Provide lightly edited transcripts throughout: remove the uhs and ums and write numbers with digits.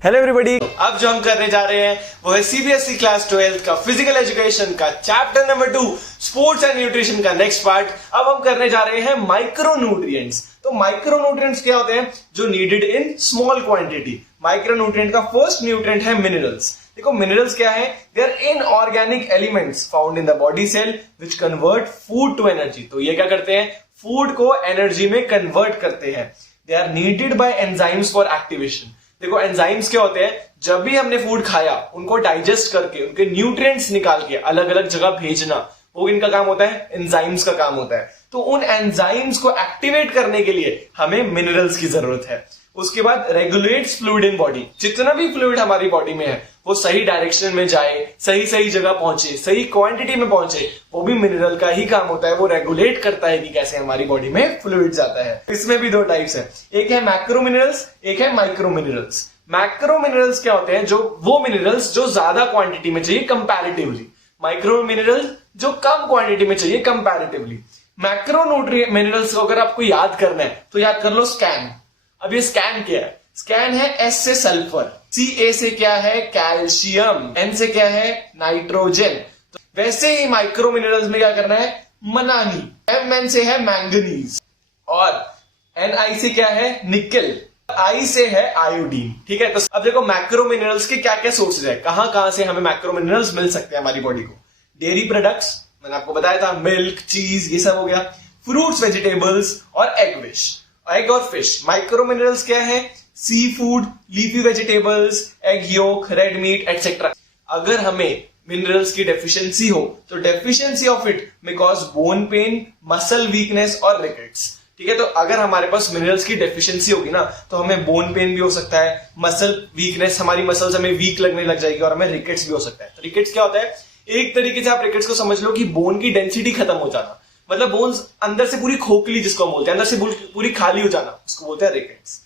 Hello everybody, अब जो हम करने जा रहे हैं वो है सीबीएसई क्लास 12 का फिजिकल एजुकेशन का chapter number 2 sports and nutrition का नेक्स्ट पार्ट। अब हम करने जा रहे हैं माइक्रोन्यूट्रिएंट्स। तो माइक्रोन्यूट्रिएंट्स क्या होते हैं? जो needed in small quantity. Micronutrient का फर्स्ट न्यूट्रिएंट है मिनरल्स। देखो मिनरल्स क्या है? They are inorganic elements found in the body cell which convert food to energy. तो ये क्या करते हैं? फूड को एनर्जी में कन्वर्ट करते हैं। They are needed by enzymes for activation. देखो एंजाइम्स क्या होते हैं? जब भी हमने फूड खाया उनको डाइजेस्ट करके उनके न्यूट्रिएंट्स निकाल के अलग अलग जगह भेजना, वो इनका काम होता है, एंजाइम्स का काम होता है। तो उन एंजाइम्स को एक्टिवेट करने के लिए हमें मिनरल्स की जरूरत है। उसके बाद रेगुलेट्स फ्लूइड इन बॉडी। जितना भी फ्लूइड हमारी बॉडी में है वो सही डायरेक्शन में जाए, सही सही जगह पहुंचे, सही क्वांटिटी में पहुंचे, वो भी मिनरल का ही काम होता है। वो रेगुलेट करता है कि कैसे हमारी बॉडी में फ्लूइड जाता है। इसमें भी दो टाइप्स है, एक है मैक्रो मिनरल्स, एक है माइक्रो मिनरल्स। मैक्रो मिनरल्स क्या होते हैं? जो वो मिनरल्स जो ज्यादा क्वांटिटी में चाहिए कंपैरेटिवली। माइक्रो मिनरल्स जो कम क्वांटिटी में चाहिए कंपैरेटिवली। मैक्रो मिनरल्स को अगर आपको याद करना है तो याद कर लो स्कैन। अब ये स्कैन क्या है? स्कैन है एस से सल्फर, सी ए से क्या है? कैल्शियम, एन से क्या है? नाइट्रोजन। तो वैसे ही माइक्रो मिनरल्स में क्या करना है? मनानी। एम एन से है मैंगनीज और एन आई से क्या है? निकल। आई से है आयोडीन। ठीक है, तो अब देखो मैक्रो मिनरल्स के क्या क्या सोर्सेज है, कहां से हमें मैक्रो मिनरल्स मिल सकते हैं हमारी बॉडी को। डेयरी प्रोडक्ट्स, मैंने आपको बताया था, मिल्क, चीज, ये सब हो गया। फ्रूट्स, वेजिटेबल्स और एग और फिश। माइक्रो मिनरल्स क्या है? Sea food, leafy vegetables, egg yolk, red meat etcetera. अगर हमें मिनरल्स की डेफिशिएंसी हो तो डेफिशिएंसी ऑफ इट में cause bone pain, muscle weakness और रिकेट्स। ठीक है, तो अगर हमारे पास मिनरल्स की डेफिशिएंसी होगी ना तो हमें बोन पेन भी हो सकता है, मसल वीकनेस, हमारी मसल्स हमें वीक लगने लग जाएगी और हमें रिकेट्स भी हो सकता है। तो रिकेट्स क्या होता है? एक तरीके से आप रिकेट्स को समझ लो कि बोन की डेंसिटी खत्म हो जाना, मतलब बोन्स अंदर से पूरी खोखली जिसको हम बोलते हैं, अंदर से पूरी खाली हो जाना, उसको बोलते हैं रिकेट्स।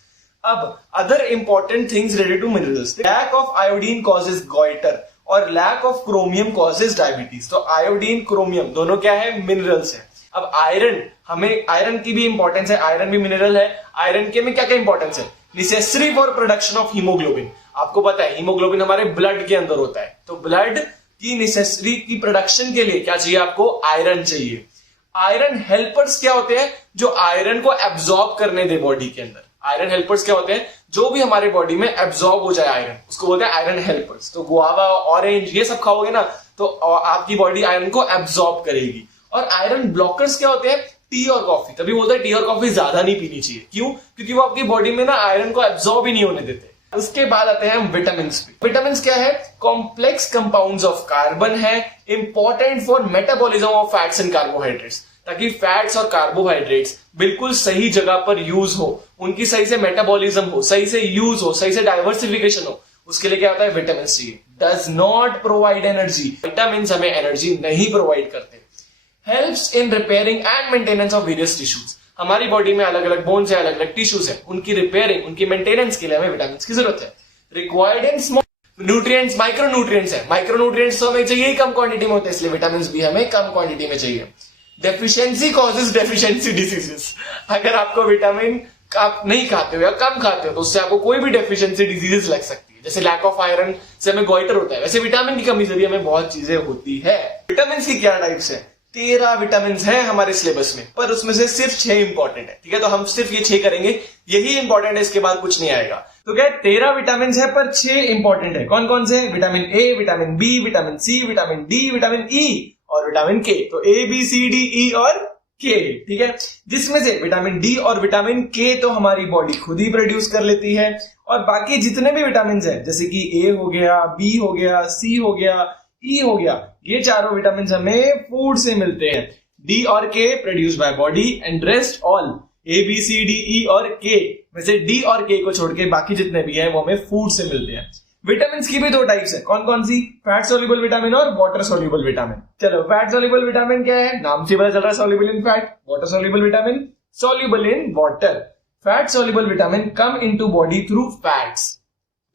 अब other important things related to minerals, lack of iodine causes goitre और lack of chromium causes diabetes. तो आयोडीन, क्रोमियम दोनों क्या है? मिनरल्स है। अब आयरन, हमें आयरन की भी इंपॉर्टेंस है, आयरन भी मिनरल है। आयरन के में क्या क्या इंपॉर्टेंस है? Necessary for production of haemoglobin. आपको पता है हीमोग्लोबिन हमारे ब्लड के अंदर होता है, तो ब्लड की नेसेसरी की प्रोडक्शन के लिए क्या चाहिए आपको? आयरन चाहिए। आयरन हेल्पर्स क्या होते हैं? जो आयरन को एब्जॉर्ब करने दे बॉडी के अंदर। आयरन हेल्पर्स क्या होते हैं? जो भी हमारे बॉडी में एब्जॉर्ब हो जाए आयरन, उसको बोलते हैं आयरन हेल्पर्स। तो गुआवा, ऑरेंज, ये सब खाओगे ना तो आपकी बॉडी आयरन को एब्जॉर्ब करेगी। और आयरन ब्लॉकर्स क्या होते हैं? टी और कॉफी। तभी बोलते हैं टी और कॉफी ज्यादा नहीं पीनी चाहिए। क्यों? क्योंकि वो आपकी बॉडी में ना आयरन को एब्जॉर्ब ही नहीं होने देते। उसके बाद आते हैं विटामिन। विटामिन क्या है? कॉम्प्लेक्स कंपाउंड्स ऑफ कार्बन है, important for metabolism of fats and carbohydrates. ताकि फैट्स और कार्बोहाइड्रेट्स बिल्कुल सही जगह पर यूज हो, उनकी सही से मेटाबॉलिज्म हो, सही से यूज हो, सही से डाइवर्सिफिकेशन हो, उसके लिए क्या होता है? विटामिन चाहिए। Does not provide energy. Vitamin हमें एनर्जी नहीं प्रोवाइड करते। Helps in repairing and maintenance of various tissues. हमारी बॉडी में अलग अलग बोन्स है, अलग अलग टिश्यूज है, उनकी रिपेयरिंग, उनकी मेंटेनेंस के लिए हमें विटामिन की जरूरत है। Required in small nutrients, micro nutrients है। माइक्रो न्यूट्रिएंट्स तो हमें चाहिए कम क्वांटिटी में होते हैं, इसलिए विटामिन भी हमें कम क्वांटिटी में चाहिए। Deficiency causes deficiency diseases. अगर आपको विटामिन आप नहीं खाते हो या कम खाते हो तो उससे आपको कोई भी डेफिशिएंसी डिजीजेस लग सकती है। जैसे लैक ऑफ आयरन से हमें गॉइटर होता है, वैसे विटामिन की कमी से भी हमें बहुत चीजें होती है। विटामिन की क्या टाइप्स है? 13 विटामिन है हमारे सिलेबस में, पर उसमें से सिर्फ 6 इंपॉर्टेंट है। ठीक है, तो हम सिर्फ ये 6 करेंगे, यही इंपॉर्टेंट है, इसके बाद कुछ नहीं आएगा। तो क्या 13 विटामिन है पर 6 इंपॉर्टेंट है। कौन कौन से? Vitamin A, vitamin B, vitamin C, vitamin D, vitamin E और विटामिन के। तो ए बी सी डी ई और के। ठीक है, जिसमें से विटामिन डी और विटामिन के तो हमारी बॉडी खुद ही प्रोड्यूस कर लेती है, और बाकी जितने भी विटामिन है जैसे कि ए हो गया, बी हो गया, सी हो गया, ई हो गया, ये चारों विटामिन हमें फूड से मिलते हैं। डी और K produce by body and rest all A B C D E और के, वैसे डी और के को छोड़ के बाकी जितने भी है वो हमें फूड से मिलते हैं। विटामिन की भी दो टाइप्स है। कौन कौन सी? फैट सोल्यूबल विटामिन और वाटर सोल्यूबल विटामिन। चलो, फैट सोल्यूबल विटामिन क्या है? नाम से पता चल रहा है, soluble in fat. Water soluble vitamin soluble in water. Fat soluble vitamin come into body through fats.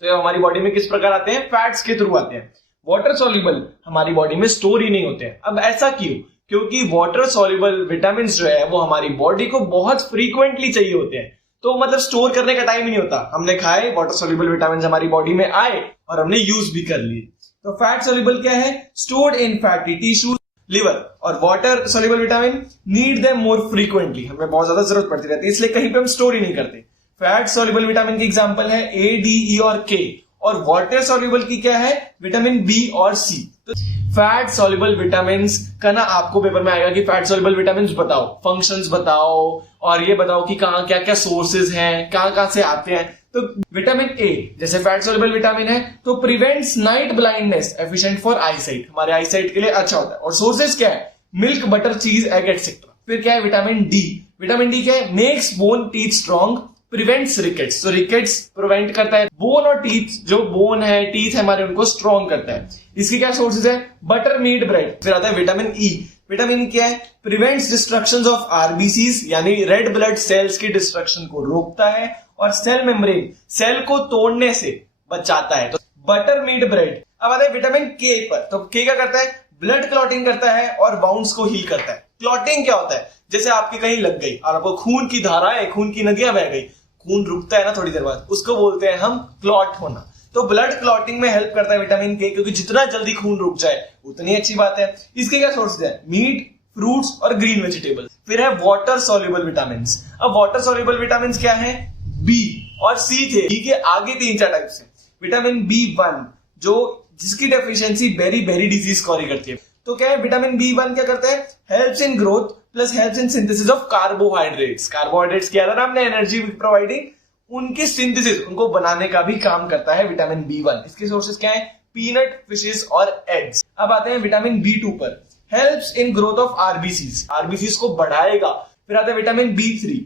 तो ये हमारी बॉडी में किस प्रकार आते हैं? फैट्स के थ्रू आते हैं। वाटर सोल्यूबल हमारी बॉडी में स्टोर ही नहीं होते हैं। अब ऐसा क्यों? क्योंकि वाटर सोल्यूबल विटामिन जो है वो हमारी बॉडी को बहुत फ्रीक्वेंटली चाहिए होते हैं। तो मतलब स्टोर करने का टाइम ही नहीं होता, हमने खाए, वाटर सोल्यूबल विटामिन हमारी बॉडी में आए और हमने यूज भी कर लिए। तो फैट सोल्यूबल क्या है? Stored in fatty tissues, liver. और water soluble vitamin need them more frequently, हमें बहुत ज्यादा जरूरत पड़ती रहती है, इसलिए कहीं पे हम स्टोर ही नहीं करते। फैट सोल्यूबल विटामिन की एग्जांपल है ए, डी, ई और के। और वाटर सोल्यूबल की क्या है? विटामिन बी और सी। तो फैट सोल्यूबल विटामिन का ना आपको पेपर में आएगा कि फैट सोल्यूबल विटामिन बताओ, फंक्शंस बताओ और ये बताओ कि कहाँ क्या क्या सोर्सेज हैं, कहाँ से आते हैं। तो विटामिन ए जैसे फैट सोल्यूबल विटामिन है तो prevents night blindness, efficient for eyesight, हमारे आईसाइट के लिए अच्छा होता है। और सोर्सेज क्या है? मिल्क, बटर, चीज, एग एटसेट्रा। फिर क्या है? Vitamin D. विटामिन डी क्या है? Makes bone teeth strong, prevents rickets, तो रिकेट्स प्रिवेंट करता है। बोन और टीथ, जो बोन है, टीथ है हमारे, उनको स्ट्रॉन्ग करता है। इसकी क्या सोर्सेज है? Butter, meat, bread. फिर आता है विटामिन ई। विटामिन ई क्या है? प्रिवेंट्स डिस्ट्रक्शन ऑफ आरबीसीज, यानी रेड ब्लड सेल्स की डिस्ट्रक्शन को रोकता है और सेल मेम्ब्रेन, सेल को तोड़ने से बचाता है। तो बटर, मीट, ब्रेड। अब आता है विटामिन के पर। तो के क्या करता है? ब्लड क्लॉटिंग करता है और बाउंड्स को हील करता है। क्लॉटिंग क्या होता है? जैसे आपकी कहीं लग गई और आपको खून की धाराएं, खून की नदियां बह गई, खून रुकता है ना थोड़ी देर बाद, उसको बोलते हैं हम क्लॉट होना। तो ब्लड क्लॉटिंग में हेल्प करता है विटामिन के, क्योंकि जितना जल्दी खून रुक जाए उतनी अच्छी बात है। इसके क्या सोर्सेज है? मीट, फ्रूट्स और ग्रीन वेजिटेबल्स। फिर है वाटर सोल्यूबल विटामिन। अब वाटर सोल्यूबल विटामिन क्या है? बी और सी थे। बी के आगे 3-4 टाइप्स हैं। विटामिन बी1 जो जिसकी डेफिशिएंसी बेरी बेरी डिजीज कॉरी करती है। तो क्या है? विटामिन बी1 क्या करता है? Helps in growth plus helps in synthesis of carbohydrates. Carbohydrates क्या था ना हमने, एनर्जी प्रोवाइडिंग, उनकी सिंथेसिस, उनको बनाने का भी काम करता है विटामिन बी1। इसके सोर्सेज क्या है? पीनट, फिशेस और एग्स। अब आते हैं विटामिन बी2 पर। Helps in growth of RBCs, RBCs को बढ़ाएगा। फिर आता है vitamin B3.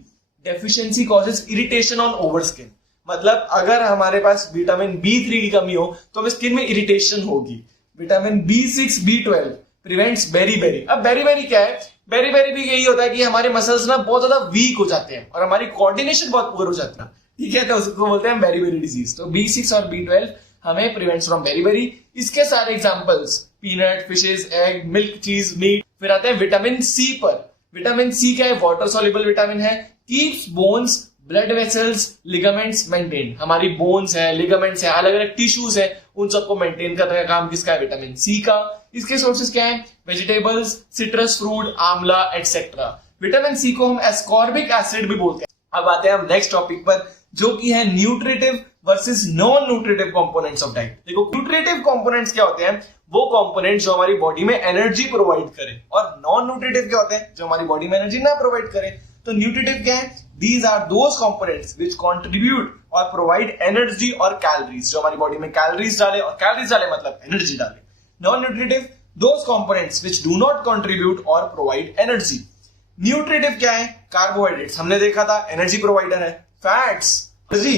Deficiency causes irritation on over skin, मतलब अगर हमारे पास विटामिन बी3 की कमी हो तो हमें स्किन में इरिटेशन होगी। Vitamin B6, B12 prevents beriberi. अब बेरी-बेरी क्या है? बेरी-बेरी भी यही होता है कि हमारे मसल्स ना बहुत ज्यादा वीक हो जाते हैं और हमारी कोऑर्डिनेशन बहुत पुअर हो जाती है, ठीक है, तो उसको बोलते हैं बेरी-बेरी डिजीज। तो बी6 और बी12 हमें प्रिवेंट्स फ्रॉम बेरी-बेरी। इसके सारे examples peanut, fishes, egg, milk, चीज, मीट। फिर आते हैं विटामिन सी पर। विटामिन सी क्या है? वाटर सोल्यूबल विटामिन है। Keeps bones, blood vessels, ligaments maintain, हमारी बोन्स है, लिगामेंट्स है, अलग अलग टिश्यूज है, उन सबको मेंटेन करने का काम किसका है? विटामिन सी का। इसके सोर्सेज क्या है? वेजिटेबल्स, सिट्रस फ्रूट, आंवला एटसेट्रा। विटामिन सी को हम एस्कॉर्बिक एसिड भी बोलते हैं। अब आते हैं हम नेक्स्ट टॉपिक पर, जो कि है nutritive versus non nutritive components of diet. देखो न्यूट्रिटिव कंपोनेंट्स क्या होते हैं? वो कंपोनेंट्स जो हमारी बॉडी में एनर्जी प्रोवाइड करें, और नॉन न्यूट्रिटिव क्या होते हैं? जो हमारी बॉडी में एनर्जी ना प्रोवाइड करें। तो न्यूट्रिटिव क्या है? These are those components which contribute or provide energy or calories, जो हमारी बॉडी में कैलोरीज डाले, और कैलोरीज डाले मतलब एनर्जी डाले। Non nutritive those components which do not contribute or provide energy। Nutritive क्या है? कार्बोहाइड्रेट्स, हमने देखा था एनर्जी प्रोवाइडर है। फैट्स एनर्जी,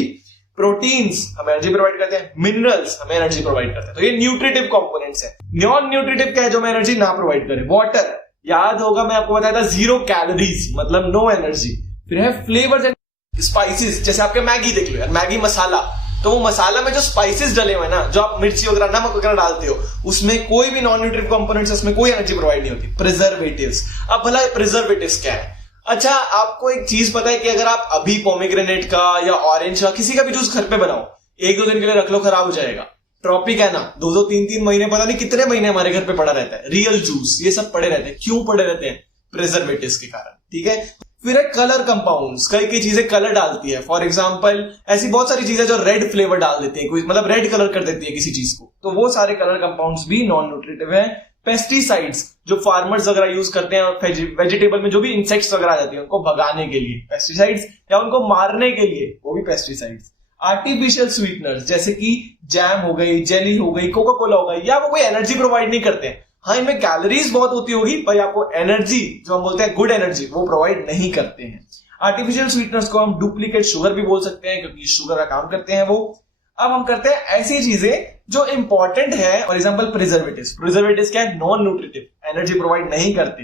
प्रोटीन्स हमें एनर्जी प्रोवाइड करते हैं, मिनरल्स हमें एनर्जी प्रोवाइड करते हैं। तो ये न्यूट्रिटिव कंपोनेंट्स है। नॉन न्यूट्रिटिव क्या है? जो हमें एनर्जी ना प्रोवाइड करे। वाटर, याद होगा मैं आपको बताया था, 0 कैलोरीज मतलब नो एनर्जी। फिर है फ्लेवर्स एंड स्पाइसेस, जैसे आपके मैगी देख लो यार, मैगी मसाला, तो वो मसाला में जो स्पाइसेस डले हुए हैं ना, जो आप मिर्ची वगैरह, नमक वगैरह डालते हो, उसमें कोई भी नॉन न्यूट्रिटिव कंपोनेंट्स, उसमें कोई एनर्जी प्रोवाइड नहीं होती। प्रिजर्वेटिव्स, अब भला प्रिजर्वेटिव्स क्या है? अच्छा, आपको एक चीज पता है कि अगर आप अभी पोमेग्रेनेट का या ऑरेंज का किसी का भी जूस घर पे बनाओ, 1-2 दिन के लिए रख लो, खराब हो जाएगा। ट्रॉपिक है ना, 2-2, 3-3 महीने, पता नहीं कितने महीने हमारे घर पे पड़ा रहता है। रियल जूस, ये सब पड़े रहते हैं। क्यों पड़े रहते हैं? प्रिजर्वेटिव्स के कारण, ठीक है। फिर है कलर कंपाउंड्स, कई चीजें कलर डालती है। फॉर एग्जांपल ऐसी बहुत सारी चीजें जो रेड फ्लेवर डाल देती है, कोई मतलब रेड कलर कर देती है किसी चीज को, तो वो सारे कलर कंपाउंड्स भी नॉन न्यूट्रिटिव है। पेस्टिसाइड्स, जो फार्मर्स वगैरह यूज करते हैं वेजिटेबल में, जो भी इंसेक्ट्स वगैरह आ जाती है उनको भगाने के लिए पेस्टिसाइड्स, या उनको मारने के लिए, वो भी पेस्टिसाइड्स। आर्टिफिशियल स्वीटनर्स जैसे कि जैम हो गई, जेली हो गई, कोका कोला हो गई, या वो कोई एनर्जी प्रोवाइड नहीं करते हैं। हाँ, इनमें कैलोरीज बहुत होती होगी, पर आपको एनर्जी, जो हम बोलते हैं गुड एनर्जी, वो प्रोवाइड नहीं करते हैं। आर्टिफिशियल स्वीटनर्स को हम डुप्लीकेट शुगर भी बोल सकते हैं, क्योंकि शुगर का काम करते हैं वो। अब हम करते हैं ऐसी चीजें जो इंपॉर्टेंट है, फॉर एग्जांपल प्रिजर्वेटिव्स। प्रिजर्वेटिव्स क्या है? नॉन न्यूट्रिटिव, एनर्जी प्रोवाइड नहीं करते,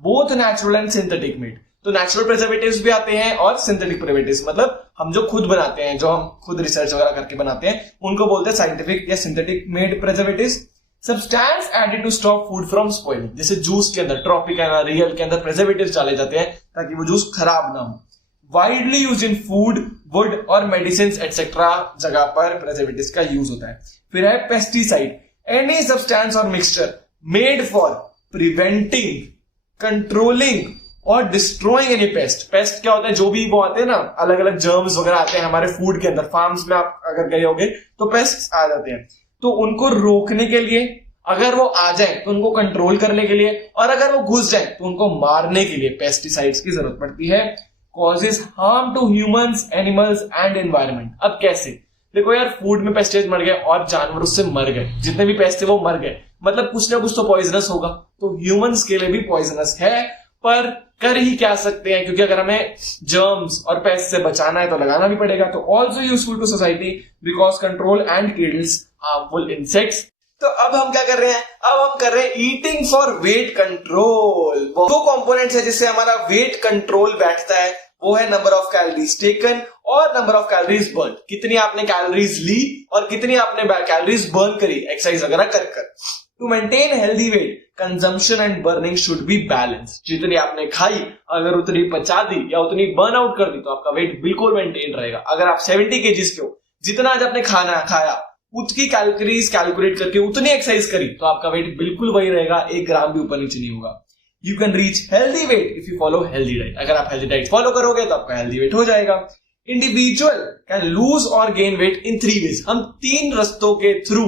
both natural and synthetic made. तो नेचुरल प्रिजर्वेटिव्स भी आते हैं और सिंथेटिक प्रिजर्वेटिव्स, मतलब हम जो खुद बनाते हैं, जो हम खुद रिसर्च वगैरह करके बनाते हैं, उनको बोलते हैं साइंटिफिक या synthetic made preservatives. Substance added to stop food from spoiling, जैसे जूस के अंदर, ट्रॉपिकल, रियल के अंदर प्रिजर्वेटिव्स डाले जाते हैं ताकि वो जूस खराब ना हो। Widely use in food, would और मेडिसिन एक्सेट्रा जगह पर प्रिजर्वेटिव्स का यूज होता है। फिर है पेस्टिसाइड, एनी सब्सटेंस और mixture made for preventing, controlling और डिस्ट्रॉइंग एनी पेस्ट। पेस्ट क्या होता है, जो भी वो आते हैं ना, अलग अलग जर्म्स वगैरह आते हैं हमारे फूड के अंदर। फार्म्स में आप अगर गए होगे तो पेस्ट आ जाते हैं, तो उनको रोकने के लिए, अगर वो आ जाए तो उनको कंट्रोल करने के लिए, और अगर वो घुस जाए तो उनको मारने के लिए पेस्टिसाइड्स की जरूरत पड़ती है। Causes harm to humans, animals and environment. अब कैसे? देखो यार, फूड में पेस्टिसाइड मर गए और जानवर उससे मर गए, जितने भी पेस्ट थे वो मर गए, मतलब कुछ ना कुछ तो पॉइजनस होगा। तो ह्यूमंस के लिए भी पॉइजनस है, पर कर ही क्या सकते हैं, क्योंकि अगर हमें जर्म्स और पेस्ट से बचाना है तो लगाना भी पड़ेगा। तो also useful to society because control and kills harmful insects. तो अब हम क्या कर रहे हैं? अब हम कर रहे हैं ईटिंग फॉर वेट कंट्रोल। वो दो कंपोनेंट्स है जिससे हमारा वेट कंट्रोल बैठता है, वो है नंबर ऑफ कैलोरीज टेकन और नंबर ऑफ कैलोरीज बर्न। कितनी आपने कैलोरीज ली और कितनी आपने कैलोरीज बर्न करी एक्सरसाइज वगैरह कर कर। To maintain healthy weight, consumption and burning should be balance. जितनी आपने खाई अगर उतनी पचा दी या उतनी बर्न आउट कर दी तो आपका वेट बिल्कुल मेंटेन रहेगा। अगर आप 70 केजीज के हो, जितना आज आपने खाना खाया उतनी कैलोरीज कैलकुलेट करके उतनी एक्सरसाइज करी तो आपका वेट बिल्कुल वही रहेगा, 1 ग्राम भी ऊपर नीचे नहीं होगा। You can reach healthy weight if you follow healthy diet. अगर आप हेल्दी डाइट फॉलो करोगे तो आपका हेल्दी वेट हो जाएगा। इंडिविजुअल कैन लूज और गेन वेट इन 3 वेज। हम 3 रस्तों के थ्रू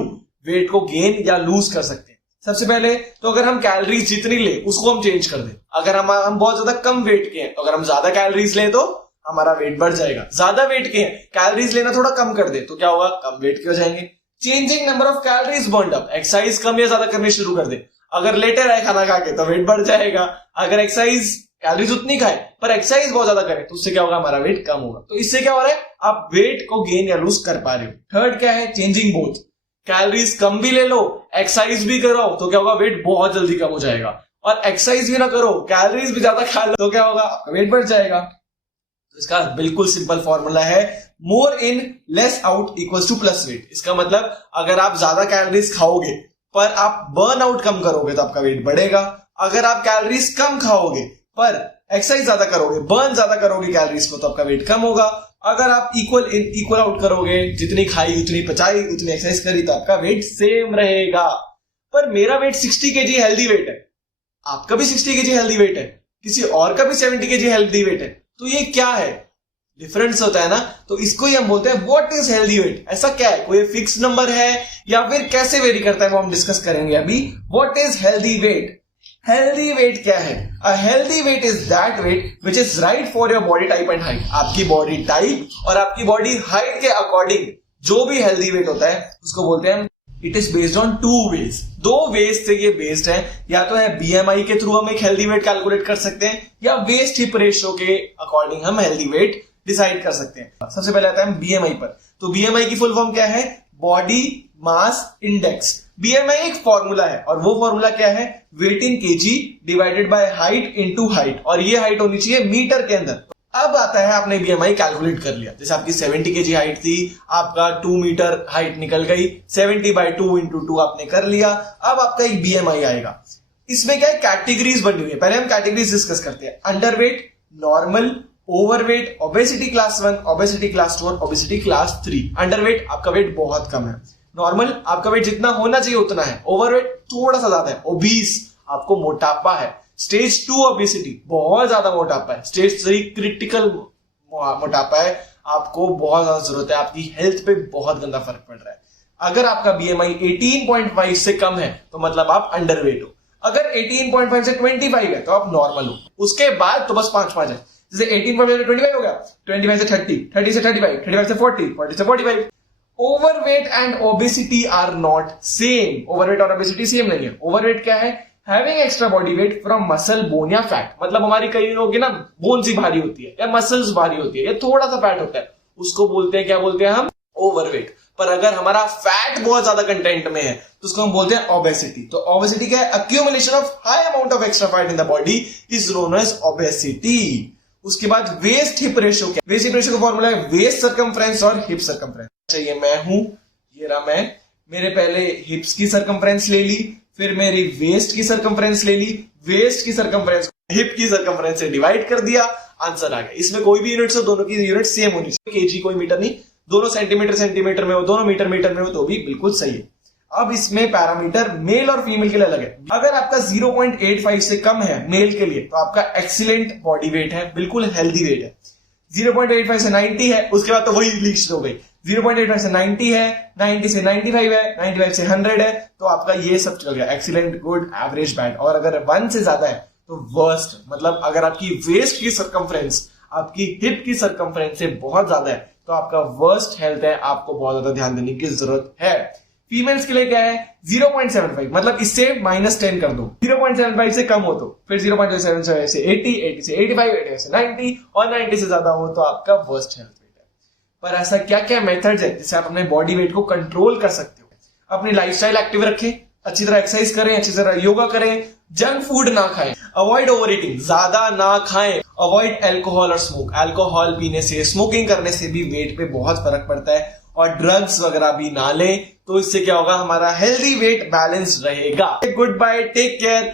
वेट को गेन या लूज कर सकते हैं। सबसे पहले तो अगर हम कैलोरीज जितनी ले उसको हम चेंज कर दें। अगर हम बहुत ज्यादा कम वेट के हैं तो अगर हम ज्यादा कैलोरीज लें तो हमारा वेट बढ़ जाएगा। ज्यादा वेट के हैं, कैलोरीज लेना थोड़ा कम कर दे तो क्या होगा? कम वेट के हो जाएंगे। Changing number of calories burned up, exercise कम या ज्यादा करनी शुरू कर दे। अगर लेटे रहे खाना खा के तो वेट बढ़ जाएगा। अगर एक्सरसाइज कैलोरीज उतनी खाए पर एक्सरसाइज बहुत ज्यादा करें तो उससे क्या होगा? हमारा वेट कम होगा। तो इससे क्या हो रहा है? आप वेट को गेन या लूज कर पा रहे हो। थर्ड क्या है? चेंजिंग बोथ, कैलोरीज कम भी ले लो एक्सरसाइज भी करो तो क्या होगा? वेट बहुत जल्दी कम हो जाएगा। और एक्सरसाइज भी ना करो, कैलोरीज भी ज्यादा खा लो तो क्या होगा? वेट बढ़ जाएगा। तो इसका बिल्कुल सिंपल फॉर्मूला है, more in less out equals to plus weight. इसका मतलब अगर आप ज्यादा कैलोरीज खाओगे पर आप बर्न आउट कम करोगे तो आपका वेट बढ़ेगा। अगर आप कैलोरीज कम खाओगे पर एक्सरसाइज ज्यादा करोगे, बर्न ज्यादा करोगे कैलोरीज को, तो आपका वेट कम होगा। अगर आप इक्वल आउट करोगे, जितनी खाई उतनी पचाई उतनी एक्सरसाइज करी तो आपका वेट सेम रहेगा। पर मेरा वेट 60 केजी हेल्दी वेट है, आपका भी 60 केजी हेल्दी वेट है, किसी और का भी 70 केजी हेल्दी वेट है, तो ये क्या है? डिफरेंस होता है ना। तो इसको ही हम बोलते हैं व्हाट इज हेल्दी वेट। ऐसा क्या है? कोई फिक्स नंबर है या फिर कैसे वेरी करता है वो हम डिस्कस करेंगे अभी। What is healthy weight? Healthy weight क्या है? A healthy weight is that weight which is right for your body type and height. आपकी बॉडी टाइप और आपकी बॉडी हाइट के अकॉर्डिंग जो भी हेल्दी वेट होता है उसको बोलते हैं। It is based on 2 ways. 2 ways से ये बेस्ड है, या तो है BMI के थ्रू हम एक हेल्दी वेट कैलकुलेट कर सकते हैं या वेस्ट हिप रेशियो के अकॉर्डिंग हम हेल्दी वेट डिसाइड कर सकते हैं। सबसे पहले आता है BMI पर। तो BMI की फुल फॉर्म क्या है? Body mass index. BMI एक फॉर्मूला है और वो फॉर्मूला क्या है? Weight in KG divided by height into height, और ये हाइट होनी चाहिए मीटर के अंदर। अब आता है आपने BMI कैलकुलेट कर लिया, जैसे आपकी 70 केजी हाइट थी, आपका 2 मीटर हाइट निकल गई, 70/2 इंटू 2 आपने कर लिया। अब आपका एक BMI आएगा। इसमें क्या है? कैटेगरीज बनी हुई है। पहले हम कैटेगरीज डिस्कस करते हैं। Underweight, normal, overweight, obesity class 1, obesity class 2 और ओबेसिटी क्लास 3। अंडरवेट आपका वेट बहुत कम है। नॉर्मल आपका वेट जितना होना चाहिए उतना है। ओवरवेट थोड़ा सा ज्यादा है। ओबीस आपको मोटापा है। स्टेज 2 ओबेसिटी बहुत ज्यादा मोटापा है। स्टेज 3 क्रिटिकल मोटापा है, आपको बहुत ज्यादा जरूरत है, आपकी हेल्थ पे बहुत गंदा फर्क पड़ रहा है। अगर आपका BMI 18.5 से कम है तो मतलब आप अंडरवेट हो। अगर 18.5 से 25 है तो आप नॉर्मल हो। उसके बाद तो बस 5 है। जैसे 18.5 से 25 हो गया, 25 से 30, 30 से 35, 35 से 40, 40 से 45। Overweight and obesity are not same. Overweight और ओबेसिटी सेम नहीं है। ओवरवेट क्या है? Having extra body weight from muscle, bone या फैट। मतलब हमारी कई लोगों की ना बोन सी भारी होती है या मसल्स भारी होती है या थोड़ा सा फैट होता है, उसको बोलते हैं, क्या बोलते हैं हम? ओवरवेट। पर अगर हमारा फैट बहुत ज्यादा कंटेंट में है तो उसको हम बोलते हैं ओबेसिटी। तो ओबेसिटी क्या है? Accumulation of high amount of extra fat in the body is known as obesity. उसके बाद वेस्ट हिप रेशियो क्या? वेस्ट हिप रेशियो का फॉर्मूला है वेस्ट सर्कमफ्रेंस और हिप सर्कमफ्रेंस। अच्छा, ये मैं हूं, ये रहा मैं, मेरे पहले हिप्स की सर्कमफ्रेंस ले ली, फिर मेरी वेस्ट की सर्कमफ्रेंस ले ली, वेस्ट की सर्कमफ्रेंस हिप की सर्कमफ्रेंस से डिवाइड कर दिया। आंसर आ गया। इसमें कोई भी यूनिट्स हो, दोनों की यूनिट सेम होनी चाहिए, केजी कोई मीटर नहीं, दोनों सेंटीमीटर में हो, दोनों मीटर में हो तो भी बिल्कुल सही है। अब इसमें पैरामीटर मेल और फीमेल के लिए अलग है। अगर आपका 0.85 से कम है मेल के लिए तो आपका एक्सीलेंट बॉडी वेट है, बिल्कुल हेल्दी वेट है। 0.85 से 90 है, उसके बाद तो वही लिस्ट हो गई। 0.85 से 90 है, 90 से 95 है, 95 से 100 है, तो आपका ये सब चल गया, एक्सीलेंट, गुड, एवरेज, बैड। और अगर 1 से ज्यादा है तो वर्स्ट, मतलब अगर आपकी वेस्ट की सरकमफ्रेंस आपकी हिप की सरकमफ्रेंस से बहुत ज्यादा है तो आपका वर्स्ट हेल्थ है, आपको बहुत ज्यादा ध्यान देने की जरूरत है। फीमेल्स के लिए क्या है, 0.75, मतलब इससे -10 कर दो। 0.75 से कम हो तो फिर 0.75 से 80, 80 से 85, 85 से 90 और 90 से ज्यादा हो तो आपका वर्स्ट हेल्थ वेट है। पर ऐसा क्या क्या मेथड्स है जिससे आप अपने बॉडी वेट को कंट्रोल कर सकते हो? अपनी लाइफस्टाइल एक्टिव रखें, अच्छी तरह एक्सरसाइज करें, अच्छी तरह योगा करें, जंक फूड ना खाएं, अवॉइड ओवर ईटिंग, ज्यादा ना खाएं, अवॉइड अल्कोहल और स्मोक। अल्कोहल पीने से, स्मोकिंग करने से भी वेट पे बहुत फर्क पड़ता है, और ड्रग्स वगैरह भी ना लें, तो इससे क्या होगा, हमारा हेल्दी वेट बैलेंस रहेगा। Goodbye, take care.